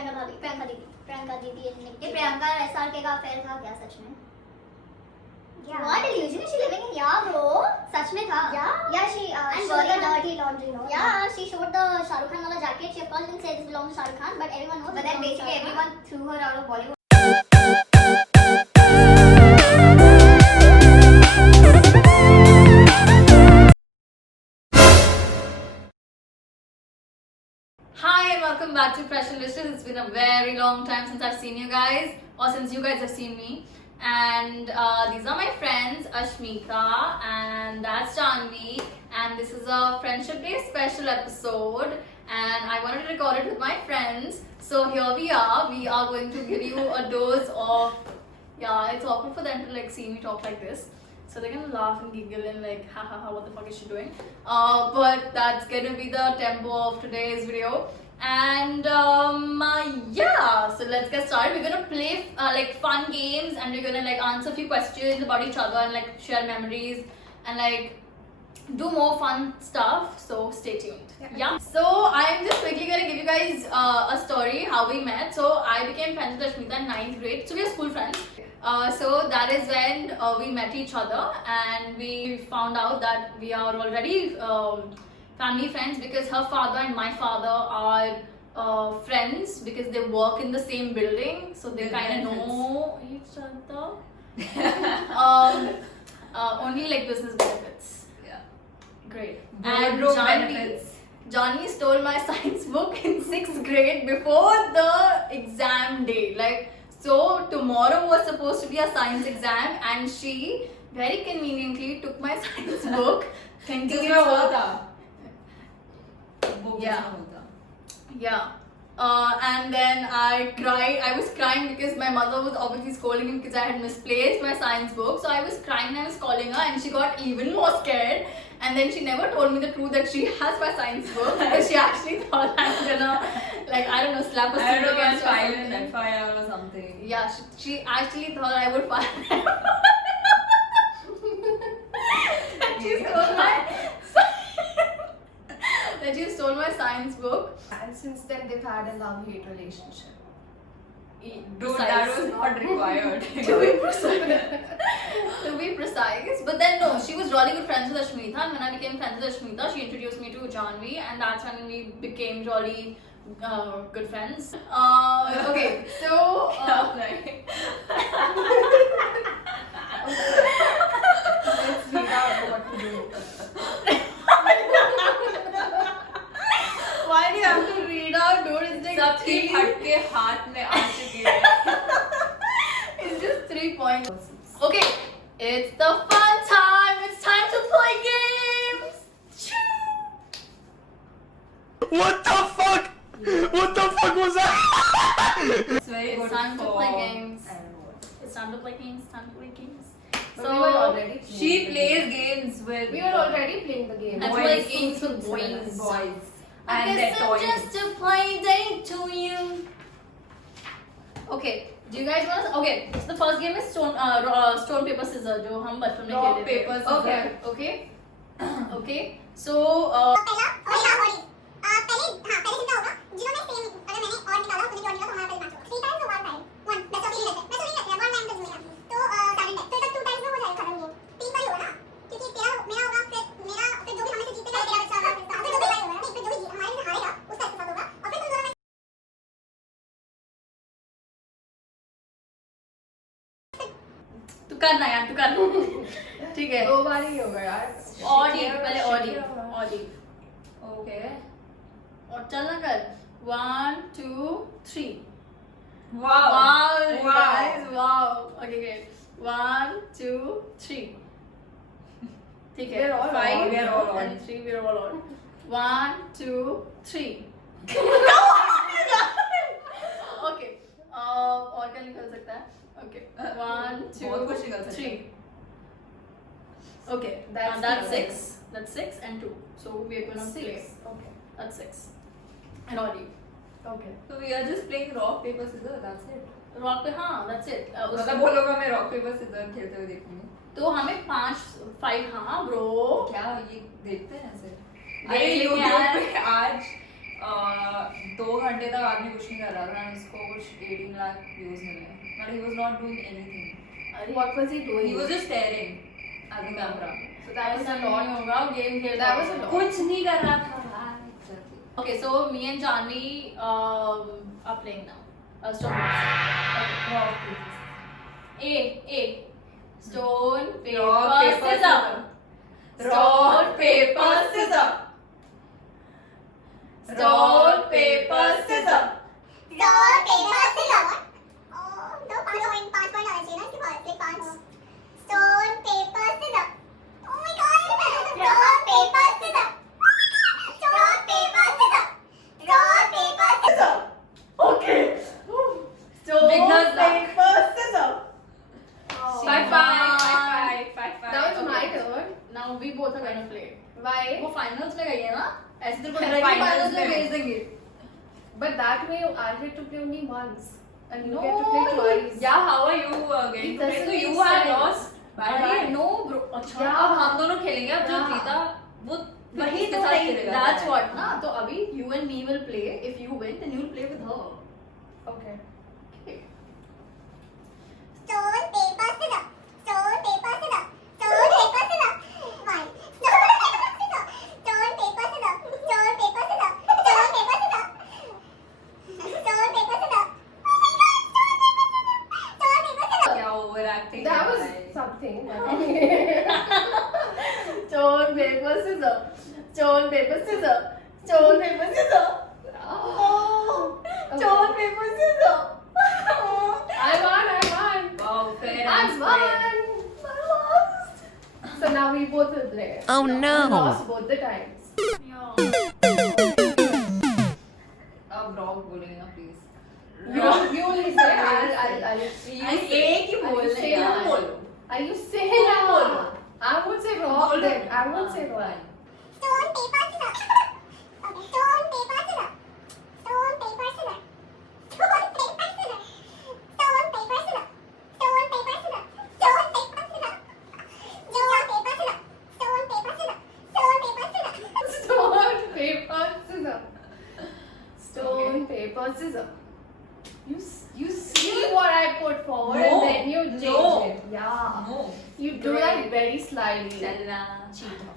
प्रियंका दीदी ये प्रियंका SRK का अफेयर था क्या सच में? What illusion is she living in? Yeah, bro. सच में था. Yeah, she and very dirty laundry, no? Yeah, she showed the Shah Rukh Khan wala jacket. She of course didn't say this belongs to Shah Rukh Khan, but everyone knows. But then basically everyone threw her out of Bollywood. Hi and welcome back to Fresh and Delicious. It's been a very long time since I've seen you guys, or since you guys have seen me. And these are my friends, Ashmika and that's Janvi. And this is a Friendship Day special episode. And I wanted to record it with my friends. So here we are. We are going to give you a dose of, yeah, it's awkward for them to like see me talk like this. So they're gonna laugh and giggle and like, ha ha ha, what the fuck is she doing? But that's gonna be the tempo of today's video. And yeah, so let's get started. We're gonna play like fun games and we're gonna like answer a few questions about each other and like share memories and like do more fun stuff. So stay tuned. Yeah. So I'm just quickly gonna give you guys a story how we met. So I became friends with Ashmita in 9th grade. So we are school friends. So that is when we met each other and we found out that we are already family friends because her father and my father are friends because they work in the same building, so they kind of know each other. Only like business benefits. Yeah. Great. Boardroom And benefits. Johnny stole my science book in 6th grade before the exam day. Like, so tomorrow was supposed to be a science exam and she very conveniently took my science book thinking it's her. Yeah. And then I cried. I was crying because my mother was obviously scolding me because I had misplaced my science book. So I was crying and I was calling her and she got even more scared. And then she never told me the truth that she has my science book because she actually thought I'm gonna, like, I don't know, slap a suit against her. File an FIR or something. Yeah, she actually thought I would file. She stole my that she stole my science book. And since then they've had a love-hate relationship. Dude, that was not required. To be precise. But then no, she was really good friends with Ashmita, and when I became friends with Ashmita, she introduced me to Janvi, and that's when we became really good friends. Okay, so Let's figure out what to do. why do you have to read out, dude? It's like सबके फटके हाथ में आ चुके हैं. It's just 3 points. Okay, it's the fun time. It's time to play games. What the fuck? What the fuck was that? It's very It's good time to for- play games. I don't know what. It's time to play games. Time to play games. But we were already playing She the plays game. games with We were already playing the game. I boys. play games with boys. Boys. I And guess their I'm toys. just a play date to you. Okay, do you guys want to? Okay, so the first game is stone paper scissors, जो हम बचपन में Rock, खेलते थे. paper, scissors. Okay, okay. So तू करना यार, तू कर. ठीक है. 2 बार ही होगा यार. Odd eve, पहले odd eve, odd eve. Okay. और चलना कर. 1, 2, 3. Wow. Wow, Wow. guys, wow. Okay, great. 1, 2, 3. ठीक है. We're all 5 odd, we're all odd. and 3. We're all odd. 1, 2, 3. Okay. और क्या निकल सकता है? Okay. 1, 2, बहुत कुछ निकल सकता है. 3. Okay. That's That's the 6. That's 6 and 2. So we're gonna play. 6. Okay. That's 6. And odd eve. Okay. So we are just playing rock, paper, scissors. That's it. Rock पे हाँ that's it. मतलब वो लोग हमें rock, paper, scissors खेलते हुए देखेंगे. तो हमें 5 हाँ ब्रो. क्या ये देखते हैं ऐसे? देख अरे लेंगे YouTube यार. पे आज 2 घंटे तक आदमी कुछ नहीं कर रहा था, उसको कुछ 18 लाख व्यूज मिले, but he was not doing anything. What was he doing? He was just staring at the camera. So that was ऐसा a नहीं lot. होगा, गेम खेल That रहा was a होगा। lot. कुछ नहीं कर रहा था. Okay, so me and Janvi are playing now. Stone. Okay. A. Stone, paper, scissors. Stone, paper, scissors. Stone, paper, scissors. Stone, paper, scissors. Oh, दो 5 point आना चाहिए ना इसके बाद, like 5. Stone, paper, scissors. Oh my god. Stone, paper, scissors. Stone, paper, scissors. Stone, paper, scissors. Okay. Stone, Big nose luck. paper, scissors. Five, five. That was my turn. Now we both are gonna play. Why? वो finals में गई है ना? ऐसे तेरे को Finals directly finals में में। भेज देंगे। But that way I get to play only once. And you No. get to play twice. Yeah, how are you getting It to play? doesn't So you make have sense. lost. अरे no bro, अच्छा Yeah. अब हम दोनों खेलेंगे, अब जो Yeah. जीता वो वही किसके तो साथ नहीं, खेलेगा? that's what ना, तो अभी you and me will play. If you win, then you'll play with her. Okay. Okay. Stone, paper, scissors. Stone, paper, scissors. Stone, paper, scissors. 1. Stone, paper, scissors. Stone, paper, scissors. Stone, paper, scissors. Stone, paper, scissors. Stone, paper, scissors. Oh my god, stone, paper, scissors. क्या overacting That है was भाई? something. Stone, paper, scissors. Stone, paper, scissors. Stone, paper, scissors. Oh. Stone, paper, scissors. I won. Wow, fair I and square. won. I lost. So now we both will play. Oh I no! lost both the times. अब wrong बोलेंगे ना please. You only say I'll एक ही बोलने say का। that. बोलो. Are you saying that? I would say wrong then. I would say wrong. Stone, paper, scissors. Okay, stone, paper, scissors. Stone, paper, scissors. Stone, paper, scissors. Stone, paper, scissors. Stone, paper, scissors. Stone, paper, scissors. Stone, paper, scissors. Stone, paper, scissors. Stone, paper, scissors. Stone, paper, scissors. Stone, paper, scissors. You see what I put forward No. and then you change No. it. Yeah. No. You do that very slyly. चलना cheater.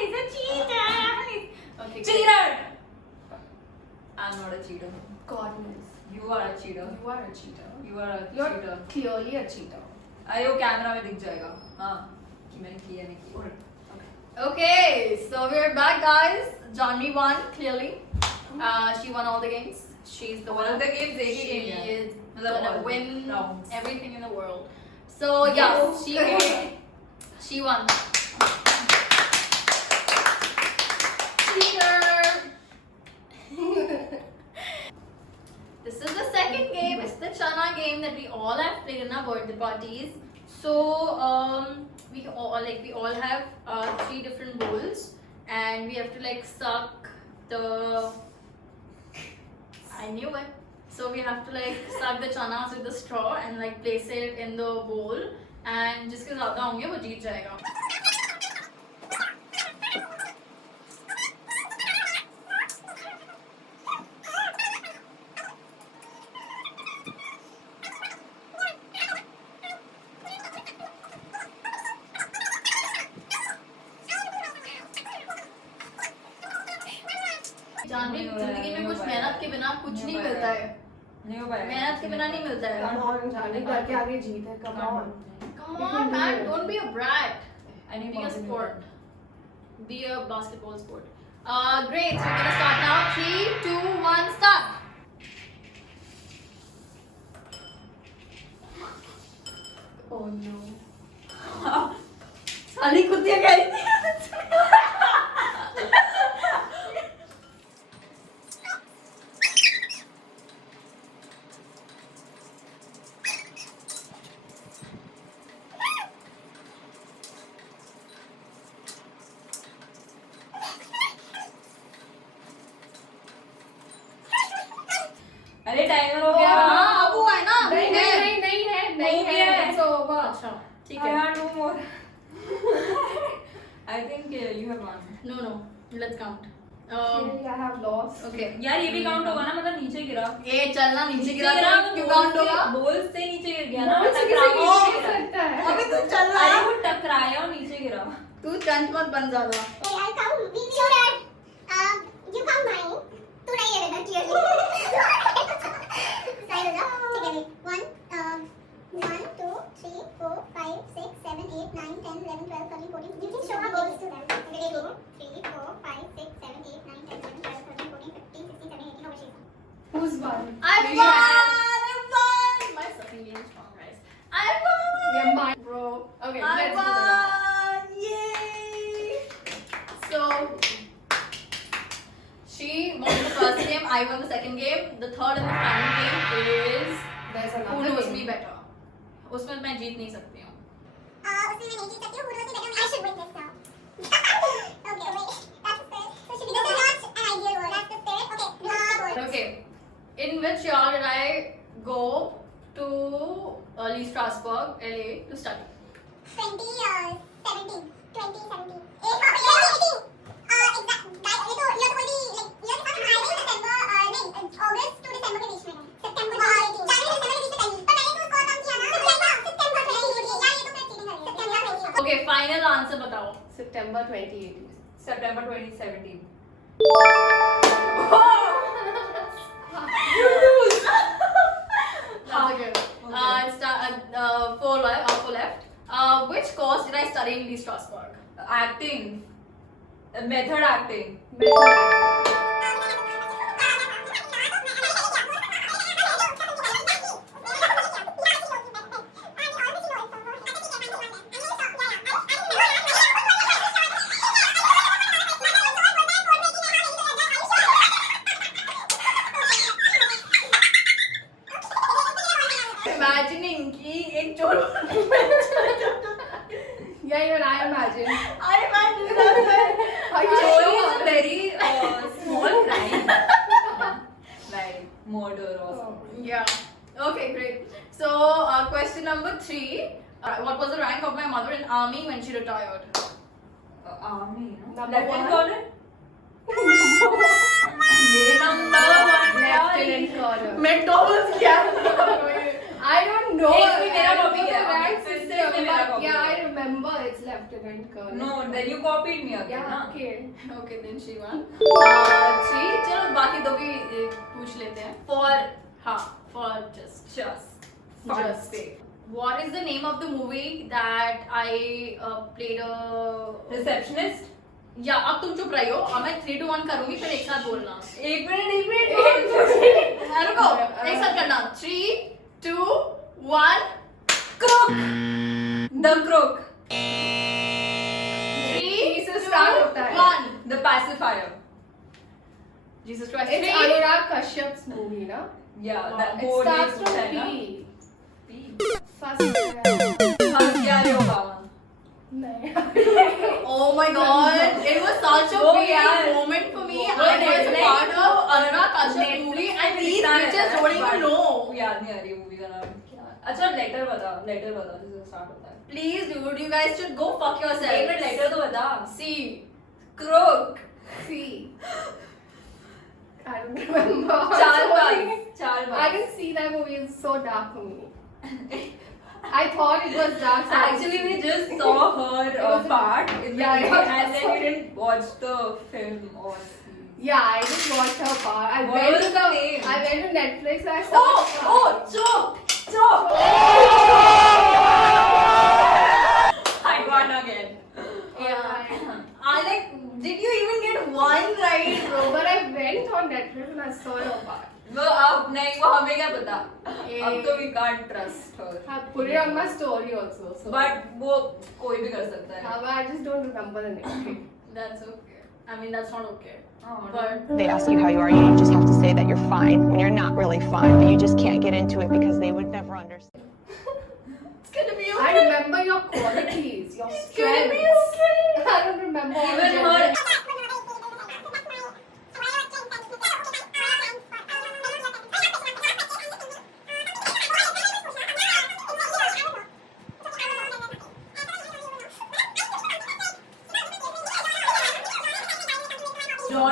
He's a cheater. Okay. Cheater. I'm not a cheater. God knows. You are a cheater. You are a cheater. You are a You're cheater. clearly a cheater. अरे वो camera में दिख जाएगा. हाँ. कि मैंने किया नहीं किया. Okay, so we're back, guys. Johnny won clearly. She won all the games. She's the All winner. the games एक ही She game है. is मतलब gonna all win rounds. everything in the world. So yeah, she won. She won. Cheater. This is the second game. It's the Chana game that we all have played in our birthday parties. So we all have 3 different bowls, and we have to like suck the. I knew it. So we have to like suck the chanas with the straw and like place it in the bowl, and जिसके ज़्यादा होंगे वो जीत जाएगा. जानवी, जिंदगी में कुछ मेहनत के बिना कुछ नहीं मिलता है. नहीं हो पाएगा. मेहनत के बिना नहीं मिलता है. Come on, जाने घर के आगे जीत है. Come on. Come on, man, don't be a brat. I need Be a more than sport. Be a basketball sport. Great. So we're gonna start now. 3, 2, 1, start. Oh no. साली कुत्तियाँ कैसी अरे timer हो गया. हाँ, अब हुआ है ना. नहीं है. नहीं है. है. It's over. अच्छा, ठीक I है. can't do more. I think you have won. No. Let's count. Clearly I have lost. Okay. यार ये भी काउंट होगा ना, मतलब नीचे गिरा ये चलना नीचे गिरा गिरा तो क्यों काउंट होगा? बोल से नीचे गिर गया ना, बोल से किसी टकराया को और गिर गिरा। सकता है। अभी तू चल रहा अरे है। वो टकराया और नीचे गिरा। तू चंच मत बन ज्यादा। Hey, I'll count. Be sure that you count mine. तू नहीं है ना clearly. Side हो जा. ठीक है. 1, 2, 3, 4, 5, 6, 7, 8, 9, 10, 11, 12, 13, 14. You can show our names to them. Okay, 2, 3, 4, 5, 6, 7, 8, 9, 10, 11, 12, 13, 14, 15, 16, 17, 18. How much is it? Who's won? I Do won! you have- I won! My sucking game is strong, guys. I won! Yeah, mine, bro. Okay, I let's do that. won! Yay! So, she won the first game, I won the second game. The third and the final game is There's Who another Knows game. Me Better. उसमें मैं जीत नहीं सकती हूँ. उसमें मैं नहीं जीत सकती हूँ. Who knows me better? I should win this now. Okay, wait. That's the spirit. So should we? This is not an ideal world. That's the spirit. Okay. What's the goal? Okay. In which year did I go to Lee Strasberg, LA to study? 2017. 2017. Exact. ये तो only like year के साथ I think December नहीं August to December के बीच में है. September January December के बीच में कहीं. पर मैंने तो उसको कम किया ना. September 2018. यार ये तो मैं cheating कर रही हूँ. September 2018. Okay, final answer बताओ. September 2018. September 2017. That's okay. It's four left. Which course did I study in Lee Strasberg? Acting. Method acting. Imagining कि एक चोर Yeah, even I imagine. I imagine that. Are you Chori is sure? a very small crime. Like murder or something. Yeah. Okay, great. So, question number 3. What was the rank of my mother in army when she retired? Army, no? Number Lieutenant one. colonel? ये number one Lieutenant colonel. McDonald's क्या? I don't know. एक भी मेरा I copy don't know किया, the rank सिर्फ system, ने मेरा but copy yeah, किया. I remember it's lieutenant colonel. No, then you copied me again, Yeah, ना? okay. Okay, then she won. 3. चलो बाकी दो भी पूछ लेते हैं. For just. Just. What is the name of the movie that I played a Receptionist? या अब तुम चुप रही हो और मैं 3, 2, 1 करूंगी फिर एक साथ बोलना. एक मिनट. रुको एक साथ करना. 3, 2, 1. Crook. The crook. 3, Jesus start होता है. 1. The pacifier. Jesus Christ. It's 3. Anurag Kashyap's movie, na? Yeah, Wow. that It board starts is from है ना? P. P. First. हम क्या रे होगा? नहीं. Oh my god, it was such a Oh, big yeah. moment for me. Oh, I was a Netflix. part of Anurag Kashyap's movie and these bitches don't even know. याद नहीं आ रही movie का नाम क्या. अच्छा लेटर बता जिससे start होता है. Please dude, you guys should go fuck एक मिनट yourselves. लेटर तो बता. See. Crook. C. I don't remember. Chaalbaaz. I didn't see that movie. It's so dark for me. I thought it was dark. so I Actually, we didn't just saw her It was a- part in the Yeah, movie yeah. and then we didn't watch the film or series. Yeah, I just watched her part. I What went was to the name? I went to Netflix and I saw. Chop! I won again. Yeah. I like, did you even get one right? Bro, but I went on Netflix and I saw your part. वो अब नहीं वो हमें क्या पता. Eh. अब तो we can't trust her. I put it on my story also. So. But वो कोई भी कर सकता है. But I just don't remember the name. That's okay. I mean, that's not okay. Oh, But They ask you how you are, you just have to say that you're fine when you're not really fine, but you just can't get into it because they would never understand. it's gonna be I okay. remember your qualities, your It's gonna be strengths. okay. I don't remember all Even the her- genders.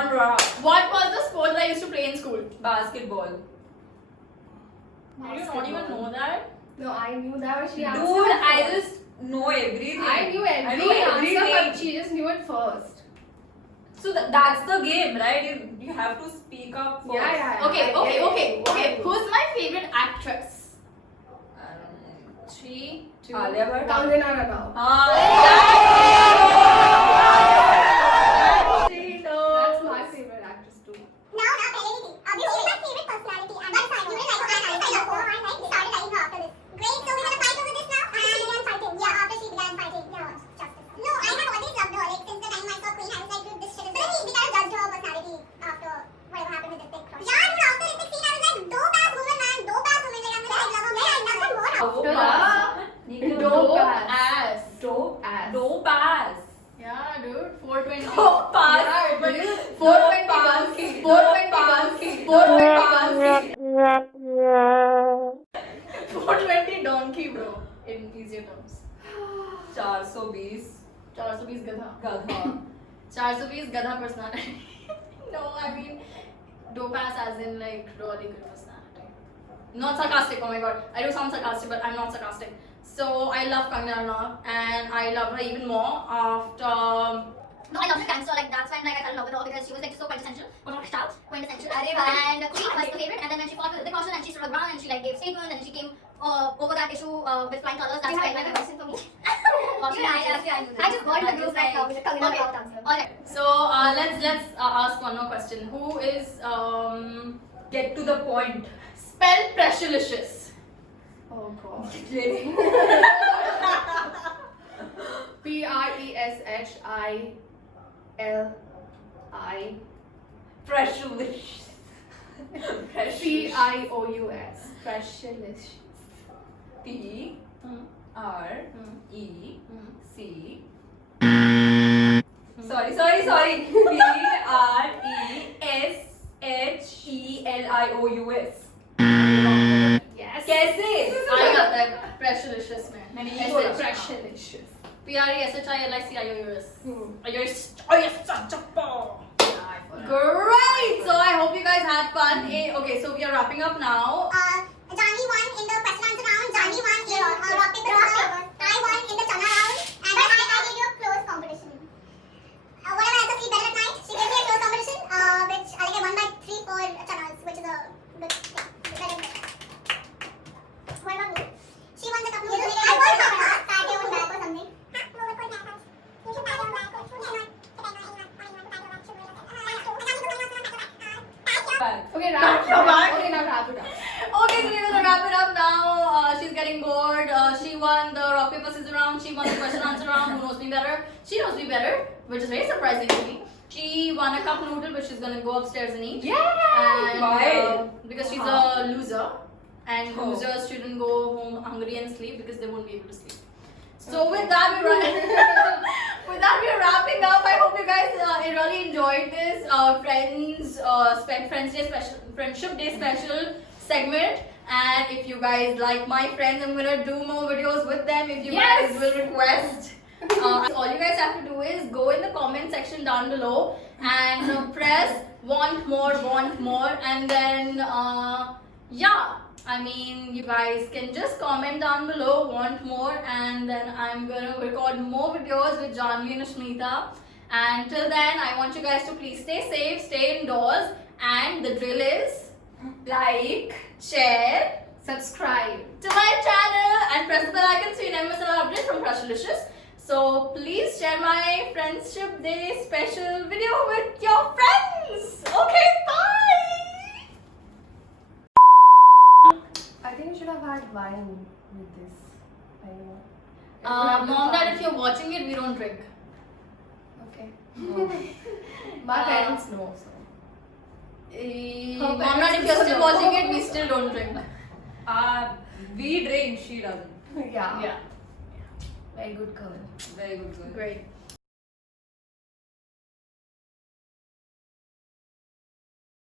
genre. What was the sport that I used to play in school? Basketball. Did you not even know that? No, I knew that, but she answered Dude, it I first. just know everything. I knew I every know answer, everything. but she just knew it first. So that's the game, right? You have to speak up first. Yeah. Okay. I get it. Who's my favorite actress? 3, 2. Alia Bhatt. Kangana Ranaut. That's my favorite actress too. Now, पहले नहीं थी. अभी she's my favorite personality. And that's fine. You will like her. I love her. I started liking her after this. Great. So we're gonna fight over this now. And she began fighting. Yeah, after she began fighting. Yeah, justice. No, I have always loved her. Like since the time I saw Queen, I was like, dude, this shit is. But then we kind of judged her personality after whatever happened with Hrithik Roshan. Yeah, dude, after Hrithik scene, I was like, dope ass woman, man. Dope ass woman. Like I'm gonna love her more. I love her more. After that, Dope ass. ass. Dope ass. Dope ass. Yeah, dude. 420. Dope ass. Yeah, dude. 420 Dope ass. donkey. 420 donkey. 420 donkey. 420 donkey, bro. In easier terms. 420 420 gadha. gadha. 420 gadha personality. No, I mean dope ass as in like really good personality. Not sarcastic. Oh my god, I do sound sarcastic, but I'm not sarcastic. So I love Kangana Ranaut, and I love her even more after. No, I love her cancer. Like that's when like I fell in love with her because she was like so quintessential, quintessential. And Queen was the favorite. And then when she fought with Hrithik Roshan and she stood her ground and she like gave statement and then she came over that issue with flying colors. That's like a question for me. I just got the group right now with the Kangana Ranaut answer. Alright. So let's ask one more question. Who is Get to the point. spell Pressurelicious? Oh god. Kidding. Pressurili. Pressurelicious. Pious. Pressurelicious. P-R-E-C. Sorry. Pressurelious. Yes. कैसे? I got that Pressurelicious में. मैंने ये ऐसे बोला. Pressurelicious. Pressurelicious. Hmm. You're such a ball. Great! So I hope you guys had fun. Okay, so we are wrapping up now. Janvi won in the question answer round. Janvi won in rock paper scissors. I won in the chana round. And I gave you a close competition. Whatever I sleep better at night, she gave me a close competition, which I won by 3-4 chanas, which is a good thing. Very good. What about you? She won the cup noodles. I won her pat on back or something. You should pat on back. Okay, wrap it up. Okay, now wrap it up. Okay, so we're gonna wrap it up now. She's getting bored. She won the rock paper scissors round. She won the question answer round. Who knows me better? She knows me better, which is very surprising to me. She won a cup noodle, which she's gonna go upstairs and eat. And, Why? because she's a loser, and Oh. losers shouldn't go home hungry and sleep because they won't be able to sleep. So with that, we're wrapping up. I hope you guys really enjoyed this Friendship Day special segment. And if you guys like my friends, I'm gonna do more videos with them. If you guys will request, all you guys have to do is go in the comment section down below and press want more, and then yeah. I mean, you guys can just comment down below, want more, and then I'm gonna record more videos with Janvi and Ashmita. And till then, I want you guys to please stay safe, stay indoors, and the drill is like, share, Subscribe. to my channel, and press the bell icon so you never miss another update from Pressurelicious. So please share my Friendship Day special video with your friends. Okay, bye. I think you should have had wine with this. I know. Mom, Dad, if you're watching it, we don't drink. Okay. My parents know, so. Mom, Dad, if you're still watching it, we still don't drink. We drink, she doesn't. Yeah. Yeah. Very good girl. Very good. Great.